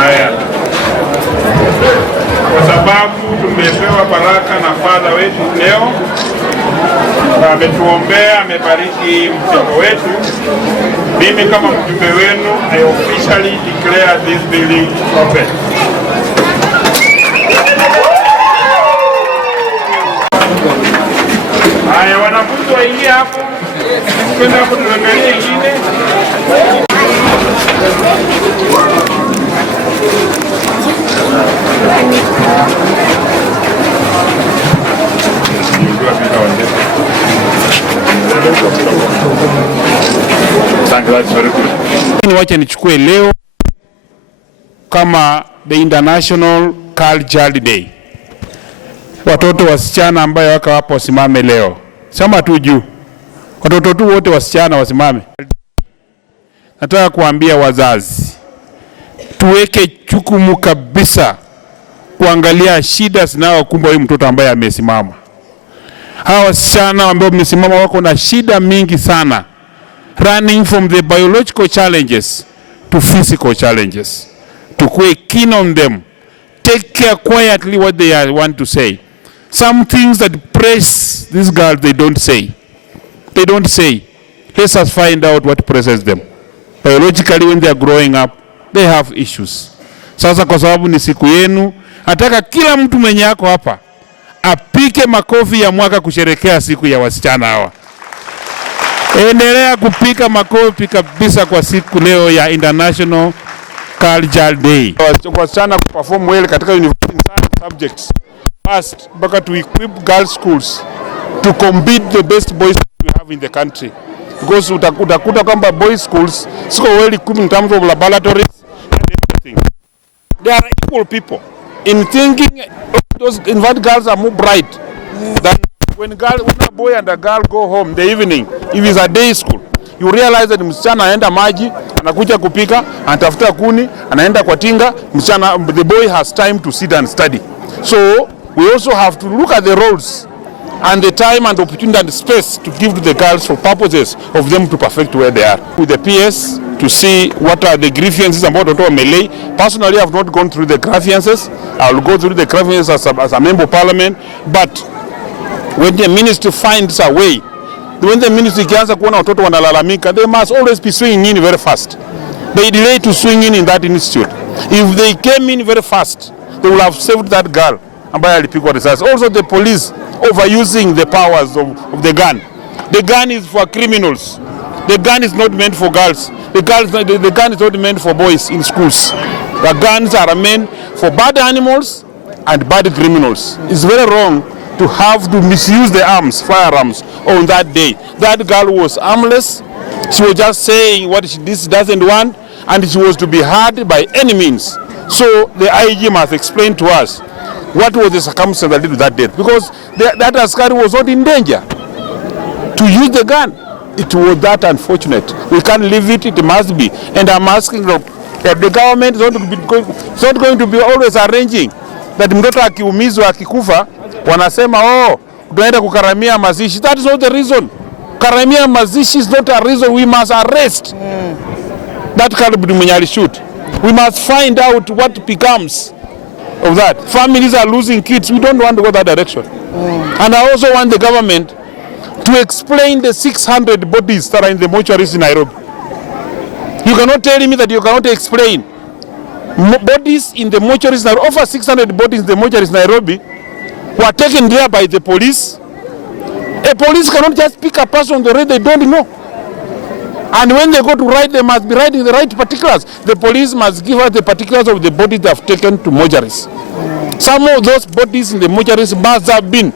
Haya, kwa sababu tumepewa baraka na Father wetu leo, ametuombea, amebariki mtoto wetu, mimi kama mjumbe wenu I officially declare this building open. Haya, wanafunzi waingie hapo, kwenda hapo tuangalie ingine. Wacha nichukue leo kama the International Girl Child Day. Watoto wasichana ambayo waka hapo wasimame leo. Sema tu juu. Watoto tu wote wasichana wasimame. Nataka kuambia wazazi, tuweke jukumu kabisa kuangalia shida zinazokumba huyu mtoto ambaye amesimama. Hawa wasichana ambao wamesimama wako na shida mingi sana, running from the biological challenges to physical challenges. Tukue keen on them. Take care quietly what they want to say. Some things that press these girls, they don't say. They don't say. Let us find out what presses them. Biologically, when they are growing up, they have issues. Sasa kwa sababu ni siku yenu, nataka kila mtu mwenye yako hapa apike makofi ya mwaka kusherekea siku ya wasichana hawa. Endelea kupika makofi kabisa kwa siku leo ya International Girl Child Day. Wasichana kuperform well katika university subjects. First, mpaka to equip girls schools to compete the best boys we have in the country. Because utakuta kwamba boys schools siko well equipped in terms of laboratories and everything. They are equal people in thinking. Those in fact girls are more bright than when a boy and a girl go home the evening. If it's a day school, you realize that msichana anaenda maji, anakuja kupika, anatafuta kuni, anaenda kwa tinga, msichana, the boy has time to sit and study. So we also have to look at the roles and the time and opportunity and space to give to the girls for purposes of them to perfect where they are. With the PS to see what are the grievances about Dr. Melee. Personally, I have not gone through the grievances. I will go through the grievances as a member of parliament. But when the ministry finds a way, when the ministry kianza kuona watoto wanalalamika, they must always be swinging in very fast. They delay to swing in that institute. If they came in very fast, they will have saved that girl ambaye alipigwa risasi. Also the police overusing the powers of the gun. The gun is for criminals. The gun is not meant for girls. The gun is not meant for boys in schools. The guns are meant for bad animals and bad criminals. It's very wrong to have to misuse the arms, firearms, on that day. That girl was armless. She was just saying what this doesn't want, and she was to be heard by any means. So the IG must explain to us what was the circumstance that led to that death, because that askari was not in danger to use the gun. It was that unfortunate. We can't leave it. It must be. And I'm asking that the government is not going to be always arranging that mtoto akiumizwa akikufa wanasema tunaenda kukaramia mazishi. That is not the reason. Karamia mazishi is not a reason. We must arrest that Kalibudi mwenye alishoot. We must find out what becomes of that. Families are losing kids. We don't want to go that direction. And I also want the government to explain the 600 bodies that are in the mortuaries in Nairobi. You cannot tell me that you cannot explain bodies in the mortuaries. Over 600 bodies in the mortuaries in Nairobi were taken there by the police. A police cannot just pick a person on the road they don't know. And when they go to write, they must be writing the right particulars. The police must give us the particulars of the bodies they have taken to mortuaries. Some of those bodies in the mortuaries must have been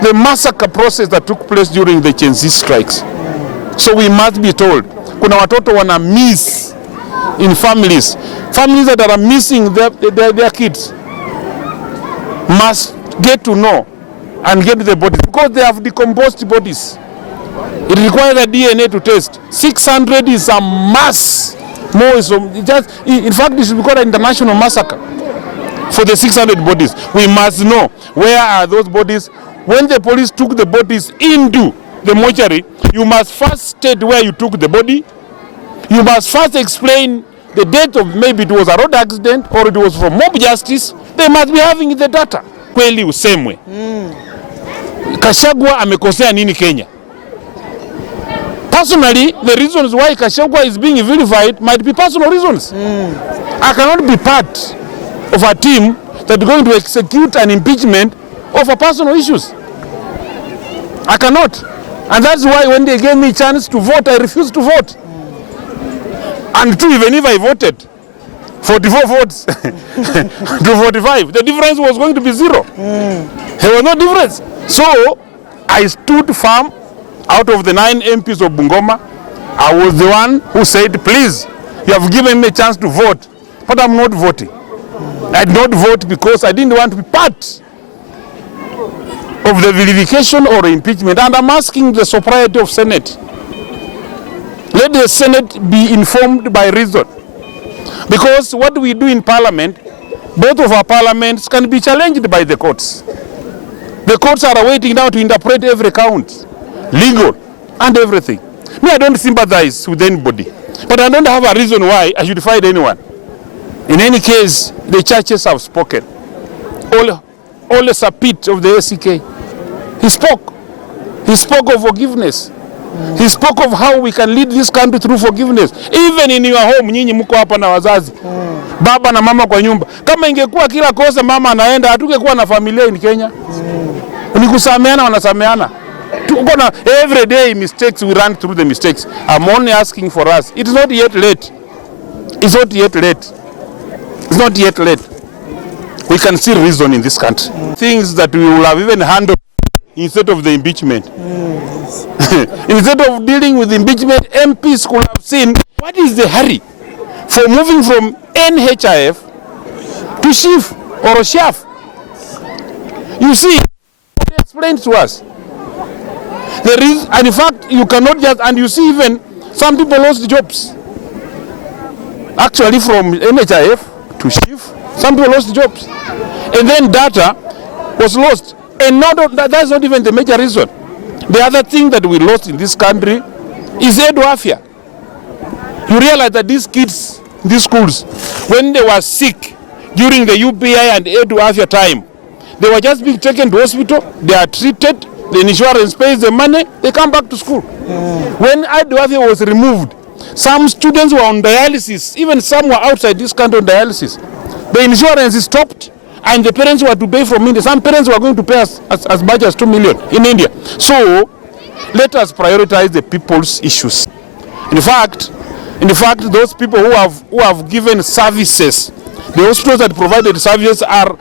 the massacre process that took place during the Gen Z strikes. So we must be told, kuna watoto wana miss in families that are missing their kids must get to know and get the bodies, because they have decomposed bodies. It requires a DNA to test. 600 is a mass. More is just, in fact, it should be called an international massacre for the 600 bodies. We must know where are those bodies. When the police took the bodies into the mortuary, you must first state where you took the body. You must first explain the date of maybe it was a road accident or it was from mob justice, they must be having the data. Kweli usemwe. Gachagua amekosea nini Kenya? Personally, the reasons why Gachagua is being vilified might be personal reasons. I cannot be part of a team that is going to execute an impeachment over personal issues. I cannot. And that's why when they gave me a chance to vote, I refused to vote. And two, even if I voted 44 votes to 45, the difference was going to be 0. There was no difference. So I stood firm. Out of the 9 MPs of Bungoma, I was the one who said, please, you have given me a chance to vote, but I'm not voting. I did not vote because I didn't want to be part of the vilification or impeachment. And I'm asking the sobriety of Senate. Let the Senate be informed by reason. Because what we do in Parliament, both of our parliaments can be challenged by the courts. The courts are waiting now to interpret every count. Legal and everything. Me, I don't sympathize with anybody, but I don't have a reason why I should fight anyone. In any case, the churches have spoken. Ole Sapit of the ACK, he spoke. He spoke of forgiveness. He spoke of how we can lead this country through forgiveness. Even in your home, nyinyi mko hapa na wazazi. Baba na mama kwa nyumba. Kama ingekuwa kila kosa mama anaenda, hatungekuwa na familia in Kenya. Ni kusameana, wanasameana. Every day mistakes, we run through the mistakes. I'm only asking for us. It's not yet late. It's not yet late. It's not yet late. We can still reason in this country. Things that we will have even handled instead of the impeachment. Instead of dealing with impeachment, MPs could have seen what is the hurry for moving from NHIF to chief or chef. You see, they explained to us. There is, and in fact, you cannot just, and you see even some people lost jobs. Actually, from NHIF to chief, some people lost jobs. And then data was lost. And that's not even the major reason. The other thing that we lost in this country is eduafia. You realize that these kids, these schools, when they were sick during the UPI and eduafia time, they were just being taken to hospital, they are treated, the insurance pays the money, they come back to school. When eduafia was removed, some students were on dialysis, even some were outside this country on dialysis. The insurance stopped and the parents were to pay from India. Some parents were going to pay as much as 2 million in India. So let us prioritize the people's issues. In fact, those people who have given services, the hospitals that provided services are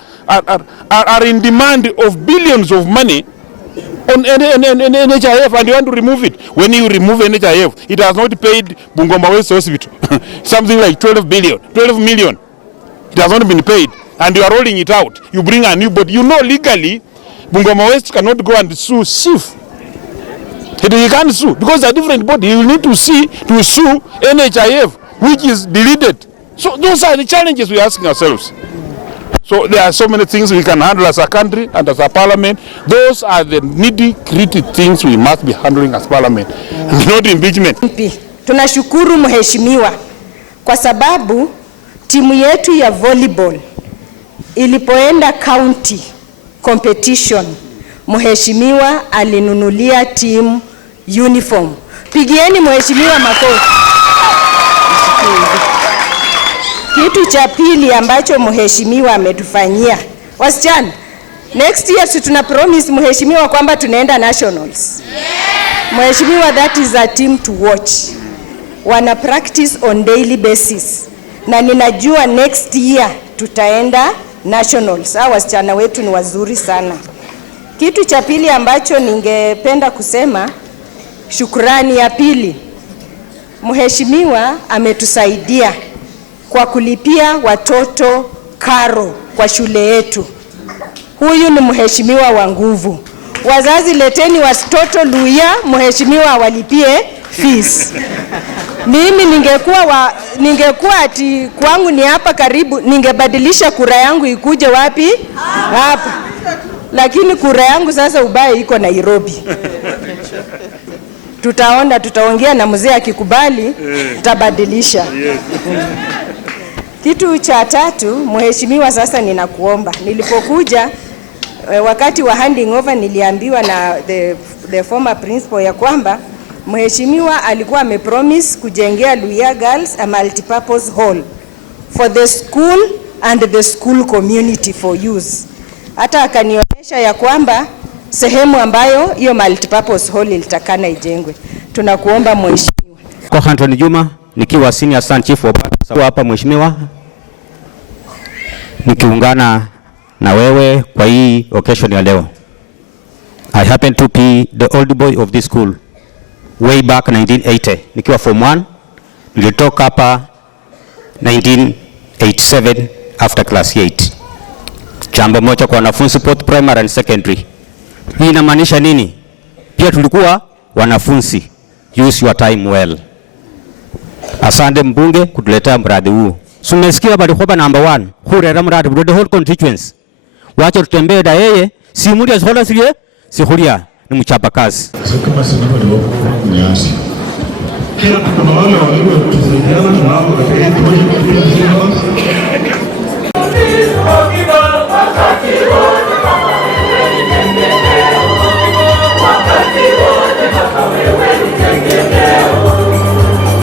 in demand of billions of money on NHIF, and you want to remove it. When you remove NHIF, it has not paid Bungoma West Hospital something like 12 million. It has not been paid, and you are rolling it out. You bring a new, but you know legally, Bungoma West cannot go and sue chief. He can't sue because it's a different body. You need to sue NHIF, which is deleted. So those are the challenges we're asking ourselves. So there are so many things we can handle as a country and as a parliament. Those are the nitty-gritty things we must be handling as parliament, not impeachment. Tunashukuru mheshimiwa kwa sababu timu yetu ya volleyball ilipoenda county competition, mheshimiwa alinunulia team uniform. Pigieni mheshimiwa makofi. Kitu cha pili ambacho mheshimiwa ametufanyia, wasichana, next year si tuna promise mheshimiwa kwamba tunaenda nationals. Mheshimiwa, that is a team to watch. Wana practice on daily basis. Na ninajua next year tutaenda nationals. Hawa wasichana wetu ni wazuri sana. Kitu cha pili ambacho ningependa kusema, shukrani ya pili. Mheshimiwa ametusaidia kwa kulipia watoto karo kwa shule yetu. Huyu ni mheshimiwa wa nguvu. Wazazi, leteni watoto Luuya, mheshimiwa awalipie fees. Mimi ningekuwa ati kwangu ni hapa karibu, ningebadilisha kura yangu ikuje wapi? Hapa. Lakini kura yangu sasa ubaya iko Nairobi. Tutaongea na mzee akikubali, tutabadilisha. Kitu cha tatu, mheshimiwa, sasa ninakuomba, nilipokuja wakati wa handing over niliambiwa na the former principal ya kwamba mheshimiwa alikuwa amepromise kujengea Luuya Girls a multipurpose hall for the school and the school community for use. Hata akanionyesha ya kwamba sehemu ambayo hiyo multipurpose hall ilitakana ijengwe. Tunakuomba mheshimiwa. Kwa Anthony Juma nikiwa senior assistant chief wa hapa mheshimiwa, nikiungana na wewe kwa hii occasion ya leo. I happen to be the old boy of this school way back 1980. Nikiwa form 1 nilitoka hapa 1987 after class 8. Jambo moja kwa wanafunzi both primary and secondary. Hii inamaanisha nini? Pia tulikuwa wanafunzi. Use your time well. Asante mbunge kutuletea mradi huu. Sumesikia bali kwa number 1. Hurera mradi the whole constituency. Wacha tutembee na yeye, si muri azola siye, si huria ni mchapa kazi. Kama sinapo ni wako nyasi. Kila kuna wale walio tusaidiana na wao katika